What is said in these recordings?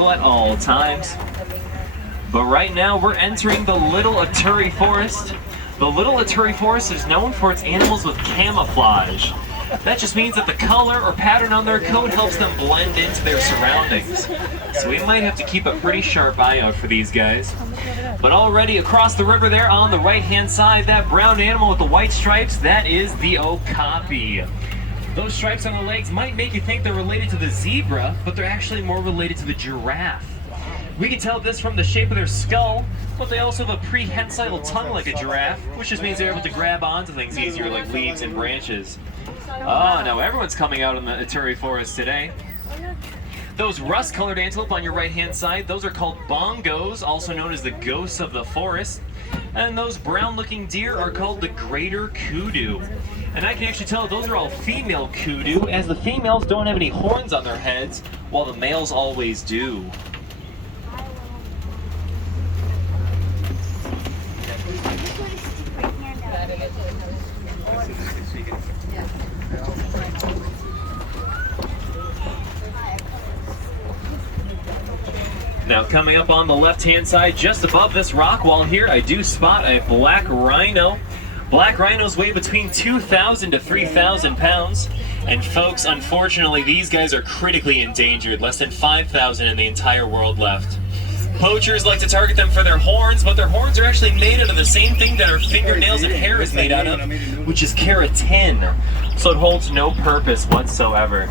vehicle at all times. But right now we're entering the Little Aturi Forest. The Little Aturi Forest is known for its animals with camouflage. That just means that the color or pattern on their coat helps them blend into their surroundings. So we might have to keep a pretty sharp eye out for these guys. But already across the river there on the right-hand side, that brown animal with the white stripes, that is the okapi. Those stripes on the legs might make you think they're related to the zebra, but they're actually more related to the giraffe. We can tell this from the shape of their skull, but they also have a prehensile tongue like a giraffe, which just means they're able to grab onto things easier like leaves and branches. Oh, now everyone's coming out in the Aturi Forest today. Those rust-colored antelope on your right-hand side, those are called bongos, also known as the ghosts of the forest. And those brown-looking deer are called the greater kudu. And I can actually tell those are all female kudu, as the females don't have any horns on their heads, while the males always do. Now coming up on the left-hand side, just above this rock wall here, I do spot a black rhino. Black rhinos weigh between 2,000 to 3,000 pounds. And folks, unfortunately, these guys are critically endangered. Less than 5,000 in the entire world left. Poachers like to target them for their horns, but their horns are actually made out of the same thing that our fingernails and hair is made out of, which is keratin. So it holds no purpose whatsoever.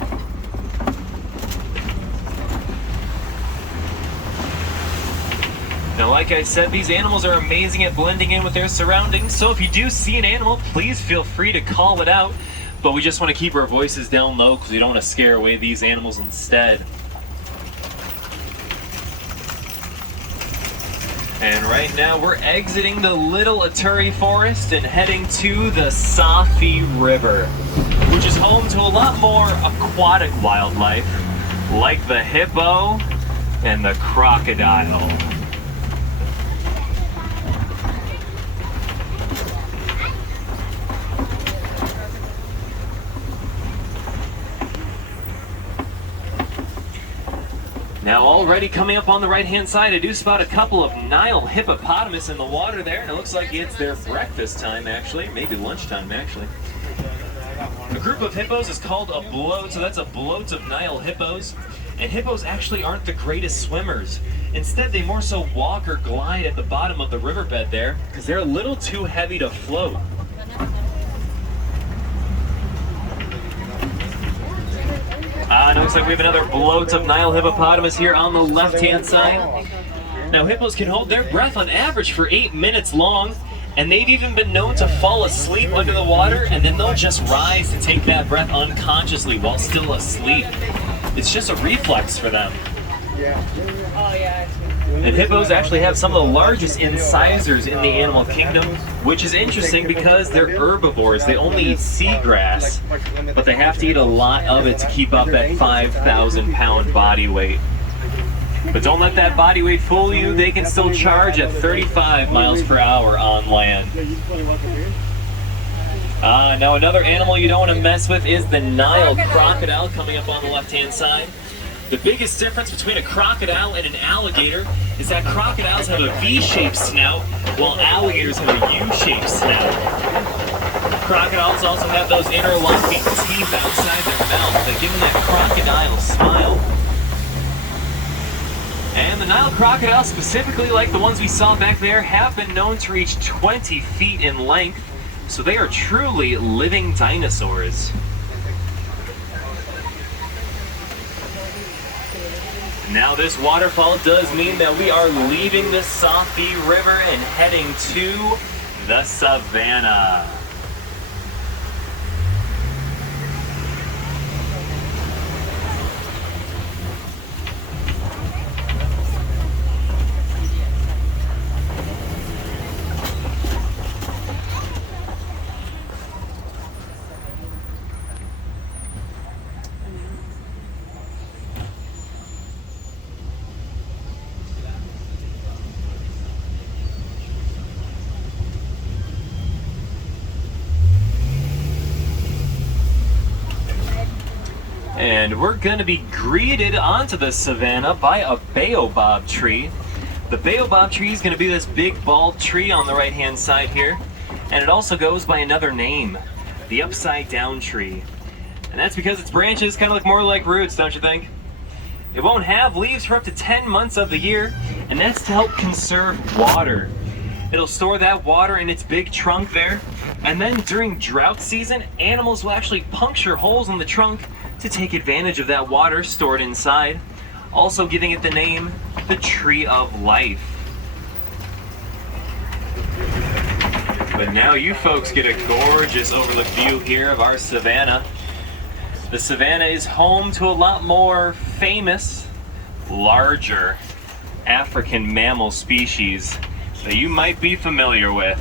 Now, like I said, these animals are amazing at blending in with their surroundings, so if you do see an animal, please feel free to call it out. But we just want to keep our voices down low because we don't want to scare away these animals instead. And right now we're exiting the Little Aturi Forest and heading to the Safi River, which is home to a lot more aquatic wildlife, like the hippo and the crocodile. Now already coming up on the right-hand side, I do spot a couple of Nile hippopotamus in the water there, and it looks like it's their breakfast time actually, maybe lunchtime actually. A group of hippos is called a bloat, so that's a bloat of Nile hippos. And hippos actually aren't the greatest swimmers. Instead, they more so walk or glide at the bottom of the riverbed there, because they're a little too heavy to float. It looks like we have another bloat of Nile hippopotamus here on the left-hand side. Now, hippos can hold their breath on average for 8 minutes long, and they've even been known to fall asleep under the water, and then they'll just rise to take that breath unconsciously while still asleep. It's just a reflex for them. And hippos actually have some of the largest incisors in the animal kingdom, which is interesting because they're herbivores. They only eat seagrass, but they have to eat a lot of it to keep up that 5,000-pound body weight. But don't let that body weight fool you. They can still charge at 35 miles per hour on land. Now another animal you don't want to mess with is the Nile crocodile coming up on the left-hand side. The biggest difference between a crocodile and an alligator is that crocodiles have a V-shaped snout, while alligators have a U-shaped snout. Crocodiles also have those interlocking teeth outside their mouth that give them that crocodile smile. And the Nile crocodile, specifically like the ones we saw back there, have been known to reach 20 feet in length, so they are truly living dinosaurs. Now this waterfall does mean that we are leaving the Safi River and heading to the savannah. And we're gonna be greeted onto the savannah by a baobab tree. The baobab tree is gonna be this big bald tree on the right-hand side here. And it also goes by another name, the upside down tree. And that's because its branches kind of look more like roots, don't you think? It won't have leaves for up to 10 months of the year, and that's to help conserve water. It'll store that water in its big trunk there, and then during drought season, animals will actually puncture holes in the trunk to take advantage of that water stored inside, also giving it the name, the Tree of Life. But now you folks get a gorgeous overlook view here of our savannah. The savannah is home to a lot more famous, larger African mammal species that you might be familiar with.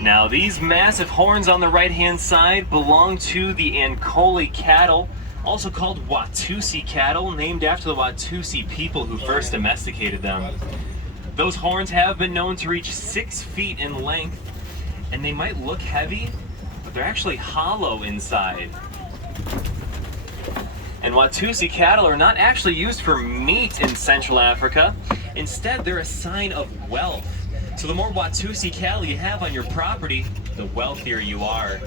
Now these massive horns on the right-hand side belong to the Ankole cattle, also called Watusi cattle, named after the Watusi people who first domesticated them. Those horns have been known to reach 6 feet in length, and they might look heavy, but they're actually hollow inside. And Watusi cattle are not actually used for meat in Central Africa. Instead, they're a sign of wealth. So the more Watusi cattle you have on your property, the wealthier you are.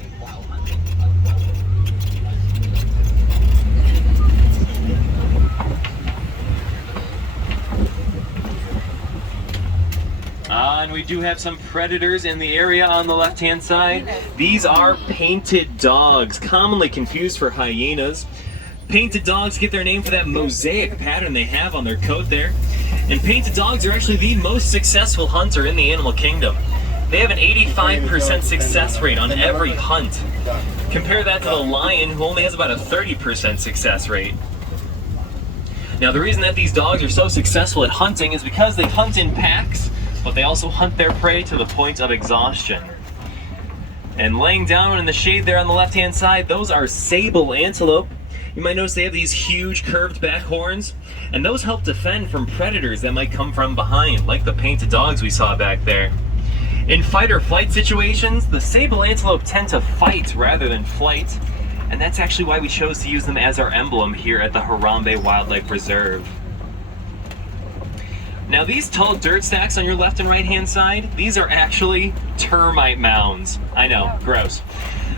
And we do have some predators in the area on the left-hand side. These are painted dogs, commonly confused for hyenas. Painted dogs get their name for that mosaic pattern they have on their coat there. And painted dogs are actually the most successful hunter in the animal kingdom. They have an 85% success rate on every hunt. Compare that to the lion, who only has about a 30% success rate. Now the reason that these dogs are so successful at hunting is because they hunt in packs, but they also hunt their prey to the point of exhaustion. And laying down in the shade there on the left-hand side, those are sable antelope. You might notice they have these huge curved back horns, and those help defend from predators that might come from behind, like the painted dogs we saw back there. In fight or flight situations, the sable antelope tend to fight rather than flight, and that's actually why we chose to use them as our emblem here at the Harambe Wildlife Reserve. Now these tall dirt stacks on your left and right hand side, these are actually termite mounds. I know, gross.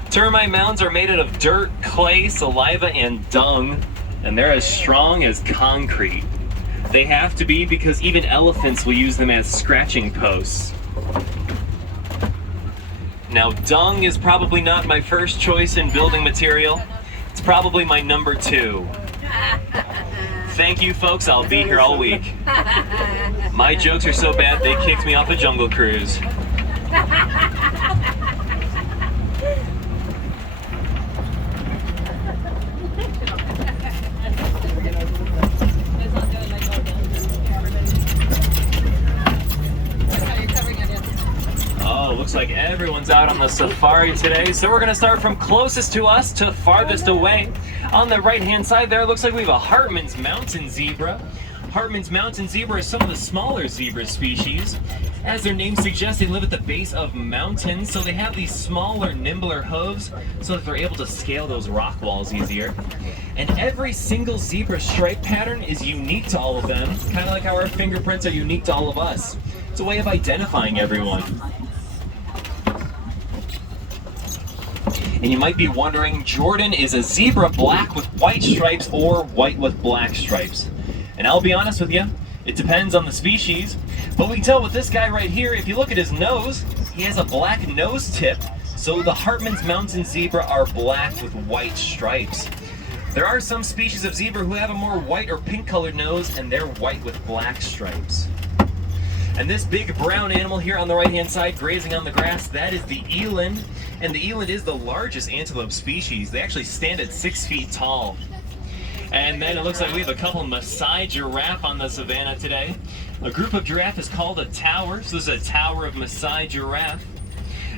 Termite mounds are made out of dirt, clay, saliva, and dung, and they're as strong as concrete. They have to be because even elephants will use them as scratching posts. Now dung is probably not my first choice in building material. It's probably my number 2. Thank you folks, I'll be here all week. My jokes are so bad they kicked me off a Jungle Cruise. Looks like everyone's out on the safari today, so we're gonna start from closest to us to farthest away. On the right-hand side there, looks like we have a Hartman's mountain zebra. Hartman's mountain zebra is some of the smaller zebra species. As their name suggests, they live at the base of mountains, so they have these smaller, nimbler hooves, so that they're able to scale those rock walls easier. And every single zebra stripe pattern is unique to all of them, kind of like how our fingerprints are unique to all of us. It's a way of identifying everyone. And you might be wondering, Jordan, is a zebra black with white stripes or white with black stripes? And I'll be honest with you, it depends on the species. But we can tell with this guy right here, if you look at his nose, he has a black nose tip. So the Hartman's mountain zebra are black with white stripes. There are some species of zebra who have a more white or pink colored nose, and they're white with black stripes. And this big brown animal here on the right-hand side grazing on the grass, that is the eland. And the eland is the largest antelope species. They actually stand at 6 feet tall. And then it looks like we have a couple Maasai giraffe on the savannah today. A group of giraffe is called a tower, so this is a tower of Maasai giraffe.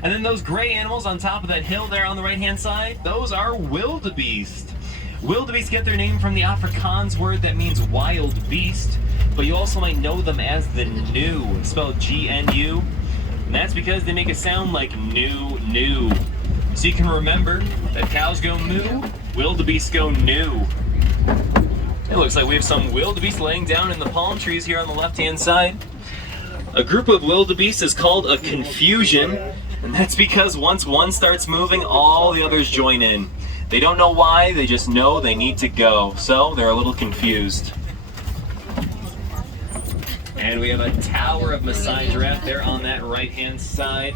And then those gray animals on top of that hill there on the right-hand side, those are wildebeest. Wildebeest get their name from the Afrikaans word that means wild beast, but you also might know them as the gnu, spelled G-N-U. And that's because they make a sound like new. So you can remember that cows go moo, wildebeest go new. It looks like we have some wildebeest laying down in the palm trees here on the left-hand side. A group of wildebeest is called a confusion, and that's because once one starts moving, all the others join in. They don't know why, they just know they need to go, so they're a little confused. And we have a tower of Maasai giraffe there on that right-hand side.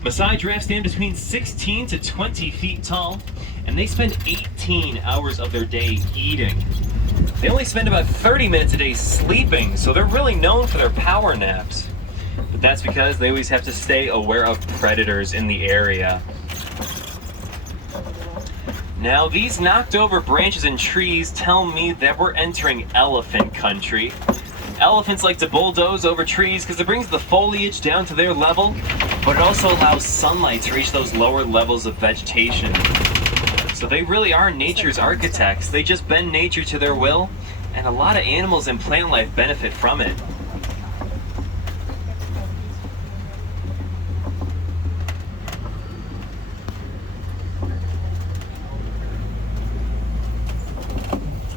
Maasai giraffes stand between 16 to 20 feet tall, and they spend 18 hours of their day eating. They only spend about 30 minutes a day sleeping, so they're really known for their power naps. But that's because they always have to stay aware of predators in the area. Now, these knocked over branches and trees tell me that we're entering elephant country. Elephants like to bulldoze over trees because it brings the foliage down to their level, but it also allows sunlight to reach those lower levels of vegetation. So they really are nature's architects. They just bend nature to their will, and a lot of animals and plant life benefit from it.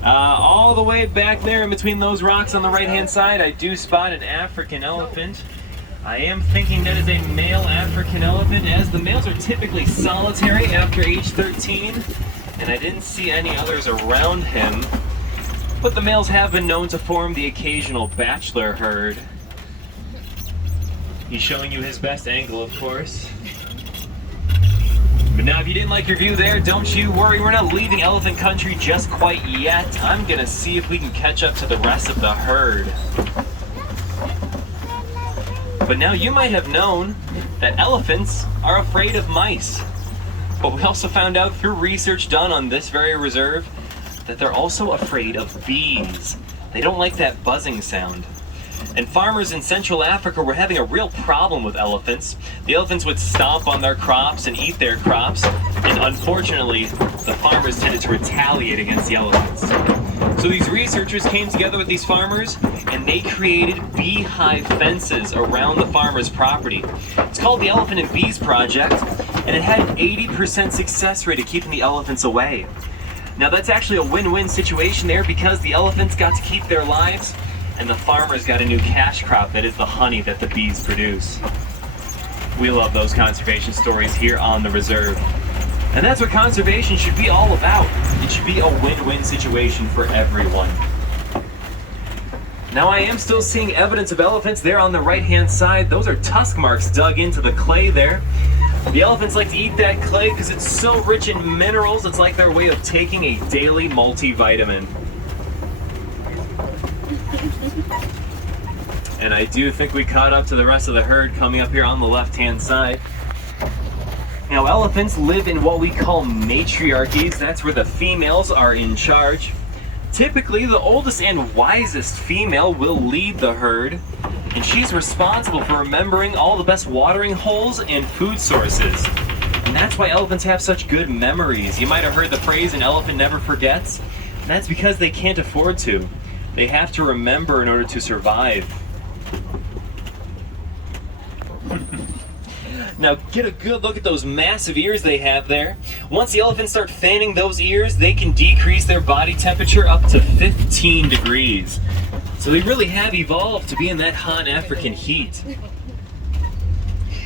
All the way back there in between those rocks on the right-hand side, I do spot an African elephant. I am thinking that is a male African elephant, as the males are typically solitary after age 13, and I didn't see any others around him. But the males have been known to form the occasional bachelor herd. He's showing you his best angle, of course. But now, if you didn't like your view there, don't you worry, we're not leaving elephant country just quite yet. I'm gonna see if we can catch up to the rest of the herd. But now you might have known that elephants are afraid of mice. But we also found out through research done on this very reserve that they're also afraid of bees. They don't like that buzzing sound. And farmers in Central Africa were having a real problem with elephants. The elephants would stomp on their crops and eat their crops, and unfortunately, the farmers tended to retaliate against the elephants. So these researchers came together with these farmers, and they created beehive fences around the farmers' property. It's called the Elephant and Bees Project, and it had an 80% success rate of keeping the elephants away. Now that's actually a win-win situation there, because the elephants got to keep their lives, and the farmers got a new cash crop that is the honey that the bees produce. We love those conservation stories here on the reserve. And that's what conservation should be all about. It should be a win-win situation for everyone. Now I am still seeing evidence of elephants there on the right-hand side. Those are tusk marks dug into the clay there. The elephants like to eat that clay because it's so rich in minerals. It's like their way of taking a daily multivitamin. And I do think we caught up to the rest of the herd coming up here on the left-hand side. Now, elephants live in what we call matriarchies. That's where the females are in charge. Typically, the oldest and wisest female will lead the herd, and she's responsible for remembering all the best watering holes and food sources. And that's why elephants have such good memories. You might have heard the phrase, an elephant never forgets. And that's because they can't afford to. They have to remember in order to survive. Now get a good look at those massive ears they have there. Once the elephants start fanning those ears, they can decrease their body temperature up to 15 degrees. So they really have evolved to be in that hot African heat.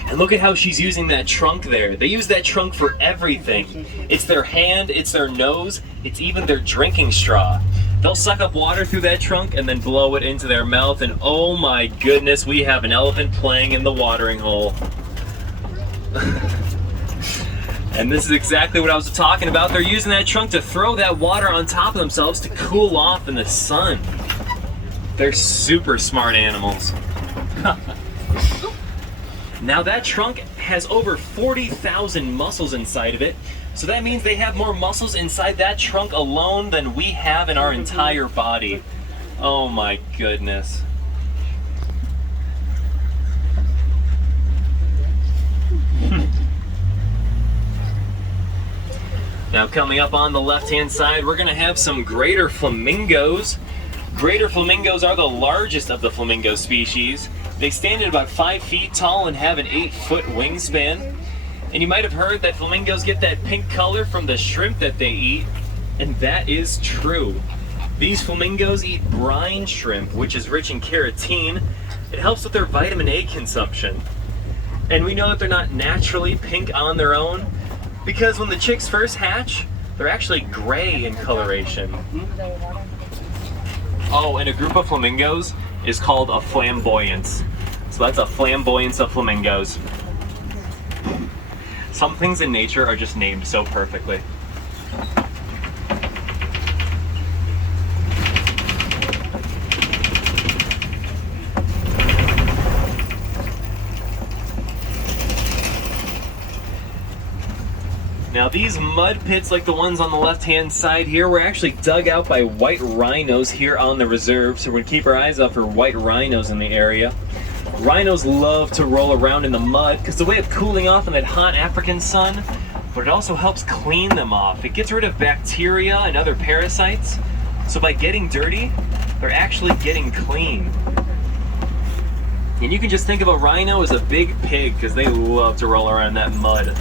And look at how she's using that trunk there. They use that trunk for everything. It's their hand, it's their nose, it's even their drinking straw. They'll suck up water through that trunk and then blow it into their mouth, and oh my goodness, we have an elephant playing in the watering hole. And this is exactly what I was talking about. They're using that trunk to throw that water on top of themselves to cool off in the sun. They're super smart animals. Now that trunk has over 40,000 muscles inside of it, so that means they have more muscles inside that trunk alone than we have in our entire body. Oh my goodness. Now coming up on the left-hand side, we're gonna have some greater flamingos. Greater flamingos are the largest of the flamingo species. They stand at about 5 feet tall and have an 8-foot wingspan. And you might have heard that flamingos get that pink color from the shrimp that they eat, and that is true. These flamingos eat brine shrimp, which is rich in carotene. It helps with their vitamin A consumption. And we know that they're not naturally pink on their own, because when the chicks first hatch, they're actually gray in coloration. Oh, and a group of flamingos is called a flamboyance. So that's a flamboyance of flamingos. Some things in nature are just named so perfectly. Now these mud pits like the ones on the left-hand side here were actually dug out by white rhinos here on the reserve, so we're going to keep our eyes out for white rhinos in the area. Rhinos love to roll around in the mud because it's a way of cooling off in that hot African sun, but it also helps clean them off. It gets rid of bacteria and other parasites, so by getting dirty, they're actually getting clean. And you can just think of a rhino as a big pig because they love to roll around in that mud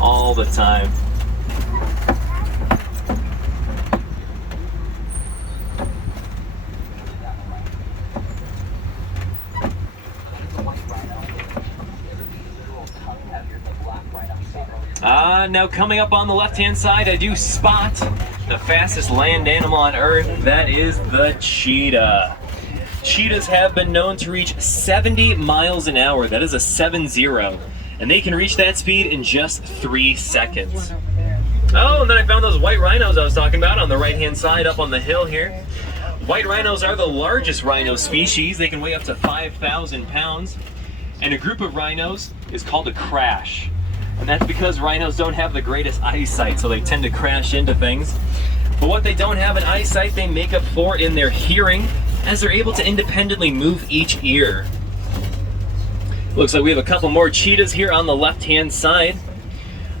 all the time. Now coming up on the left-hand side, I do spot the fastest land animal on Earth. That is the cheetah. Cheetahs have been known to reach 70 miles an hour. That is a 7-0. And they can reach that speed in just 3 seconds. Oh, and then I found those white rhinos I was talking about on the right-hand side up on the hill here. White rhinos are the largest rhino species. They can weigh up to 5,000 pounds. And a group of rhinos is called a crash. And that's because rhinos don't have the greatest eyesight, so they tend to crash into things. But what they don't have in eyesight, they make up for in their hearing, as they're able to independently move each ear. Looks like we have a couple more cheetahs here on the left-hand side.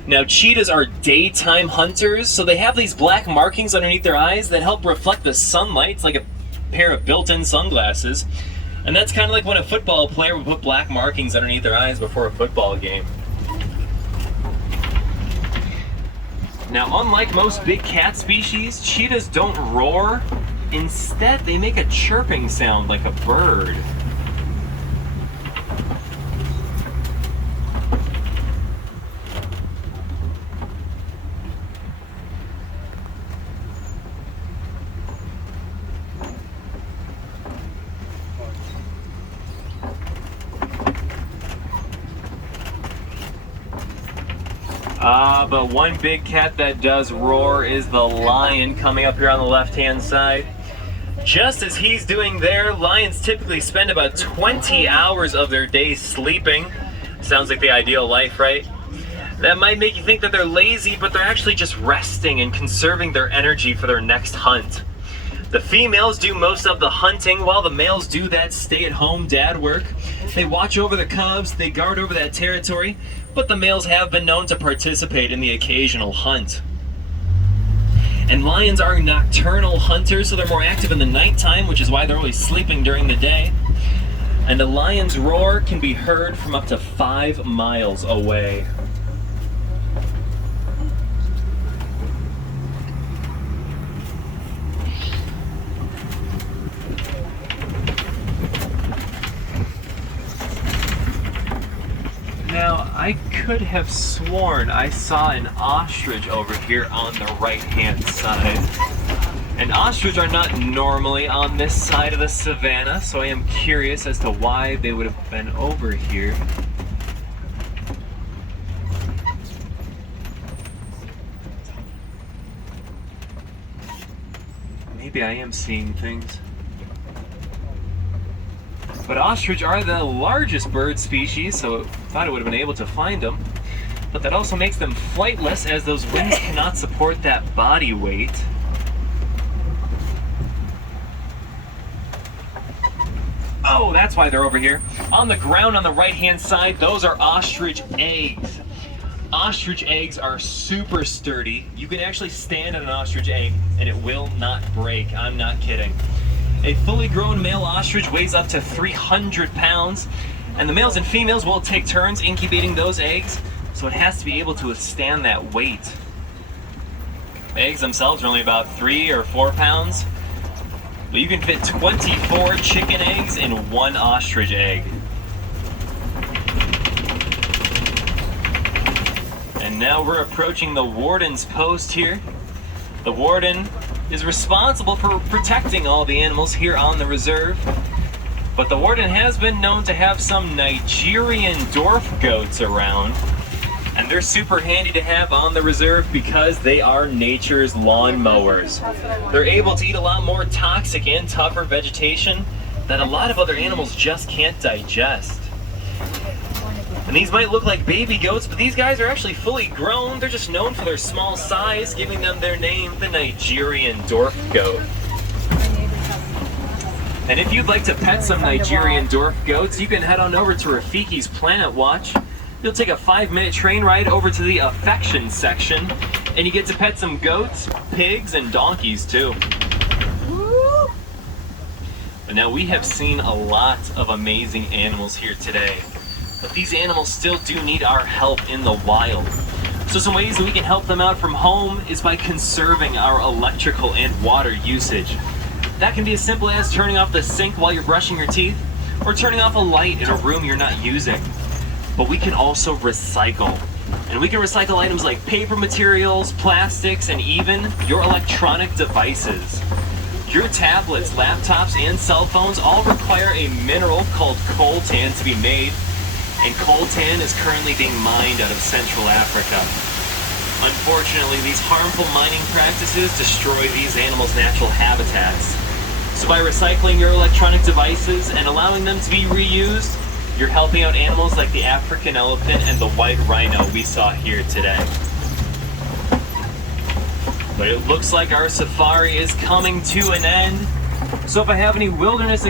Now, cheetahs are daytime hunters, so they have these black markings underneath their eyes that help reflect the sunlight. It's like a pair of built-in sunglasses. And that's kind of like when a football player would put black markings underneath their eyes before a football game. Now, unlike most big cat species, cheetahs don't roar. Instead, they make a chirping sound like a bird. But one big cat that does roar is the lion coming up here on the left-hand side. Just as he's doing there, lions typically spend about 20 hours of their day sleeping. Sounds like the ideal life, right? That might make you think that they're lazy, but they're actually just resting and conserving their energy for their next hunt. The females do most of the hunting while the males do that stay-at-home dad work. They watch over the cubs, they guard over that territory, but the males have been known to participate in the occasional hunt. And lions are nocturnal hunters, so they're more active in the nighttime, which is why they're always sleeping during the day. And a lion's roar can be heard from up to 5 miles away. Now, I could have sworn I saw an ostrich over here on the right-hand side. And ostrich are not normally on this side of the savannah, so I am curious as to why they would have been over here. Maybe I am seeing things. But ostrich are the largest bird species, so I thought I would have been able to find them. But that also makes them flightless, as those wings cannot support that body weight. Oh, that's why they're over here. On the ground on the right-hand side, those are ostrich eggs. Ostrich eggs are super sturdy. You can actually stand on an ostrich egg and it will not break. I'm not kidding. A fully grown male ostrich weighs up to 300 pounds, and the males and females will take turns incubating those eggs, so it has to be able to withstand that weight. The eggs themselves are only about 3 or 4 pounds, but you can fit 24 chicken eggs in one ostrich egg. And now we're approaching the warden's post here. The warden is responsible for protecting all the animals here on the reserve, but the warden has been known to have some Nigerian dwarf goats around, and they're super handy to have on the reserve because they are nature's lawn mowers. They're able to eat a lot more toxic and tougher vegetation that a lot of other animals just can't digest. And these might look like baby goats, but these guys are actually fully grown. They're just known for their small size, giving them their name, the Nigerian dwarf goat. And if you'd like to pet some Nigerian dwarf goats, you can head on over to Rafiki's Planet Watch. You'll take a 5-minute train ride over to the affection section, and you get to pet some goats, pigs, and donkeys too. But now we have seen a lot of amazing animals here today. But these animals still do need our help in the wild. So some ways that we can help them out from home is by conserving our electrical and water usage. That can be as simple as turning off the sink while you're brushing your teeth, or turning off a light in a room you're not using. But we can also recycle. And we can recycle items like paper materials, plastics, and even your electronic devices. Your tablets, laptops, and cell phones all require a mineral called coltan to be made, and coltan is currently being mined out of Central Africa. Unfortunately, these harmful mining practices destroy these animals' natural habitats. So by recycling your electronic devices and allowing them to be reused, you're helping out animals like the African elephant and the white rhino we saw here today. But it looks like our safari is coming to an end. So if I have any wilderness